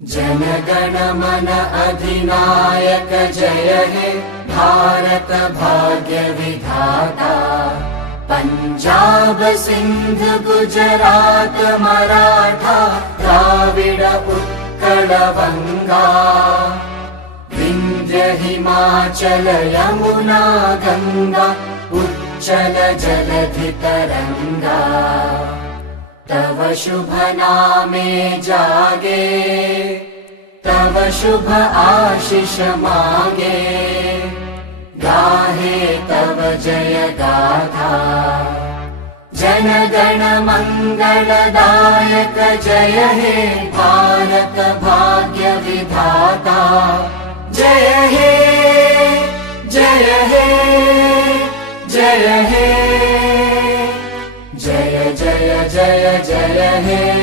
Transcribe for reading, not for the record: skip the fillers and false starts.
जनगण मन अधिनायक जय हे भारत भाग्य विधाता। पंजाब सिंध गुजरात मराठा द्राविड उत्कल बंगा। विंध्य हिमाचल यमुना गंगा उच्चल जलधि तरंगा। तव शुभ नामे जागे तव शुभ आशीष मागे। गाहे तव जय गाथा जनगण मंगलदायक जय हे भारत भाग्य विधाता। जय हे जय हे जय हे जय जय जय जय हे।